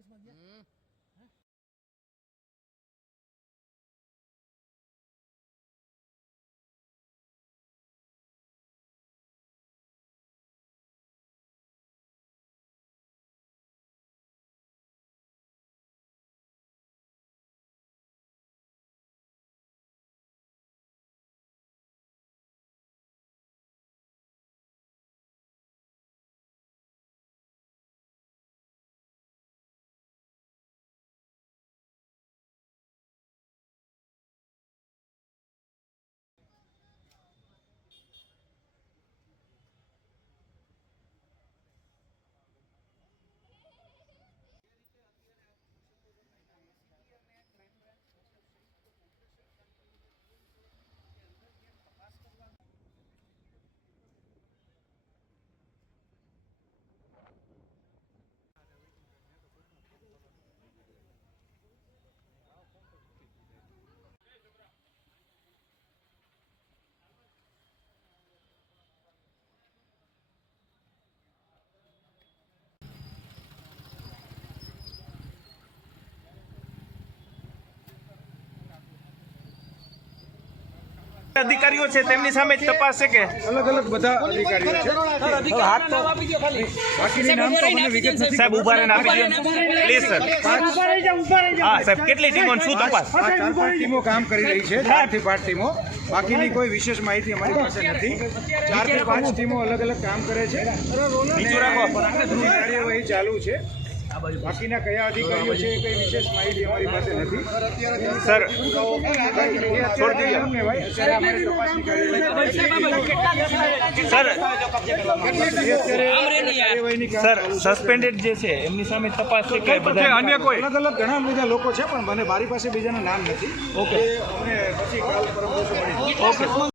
ઓફિસમાં ગયા અધિકારીઓ છે તેમની સામે જ તપાસ છે કે અલગ અલગ બધા અધિકારીઓ છે. બાકીની નામ તો મને વિગત નથી. સાહેબ ઉભા રહીને આપી દો પ્લીઝ સર. હા સાહેબ કેટલી ટીમો શું તપાસ? 4-5 ટીમો કામ કરી રહી છે. 4 થી 5 ટીમો. બાકીની કોઈ વિશેષ માહિતી અમારી પાસે નથી. 4 થી 5 ટીમો અલગ અલગ કામ કરે છે. નીચું રાખો. કાર્યવાહી ચાલુ છે. બાકીના કયા અધિકારીઓ છે કઈ વિશેષ માહિતી અમારી પાસે નથી. સર છોડી દઈએ અમને ભાઈ. અત્યારે અમારી તપાસની કાર્યવાહી સર સસ્પેન્ડેડ જે છે એમની સામે તપાસ છે કે બધા અન્ય કોઈ અલગ અલગ ઘણા બધા લોકો છે પણ મને મારી પાસે બીજાના નામ નથી. ઓકે અમને પછી કાલ પરમ દિવસે મળી. ઓકે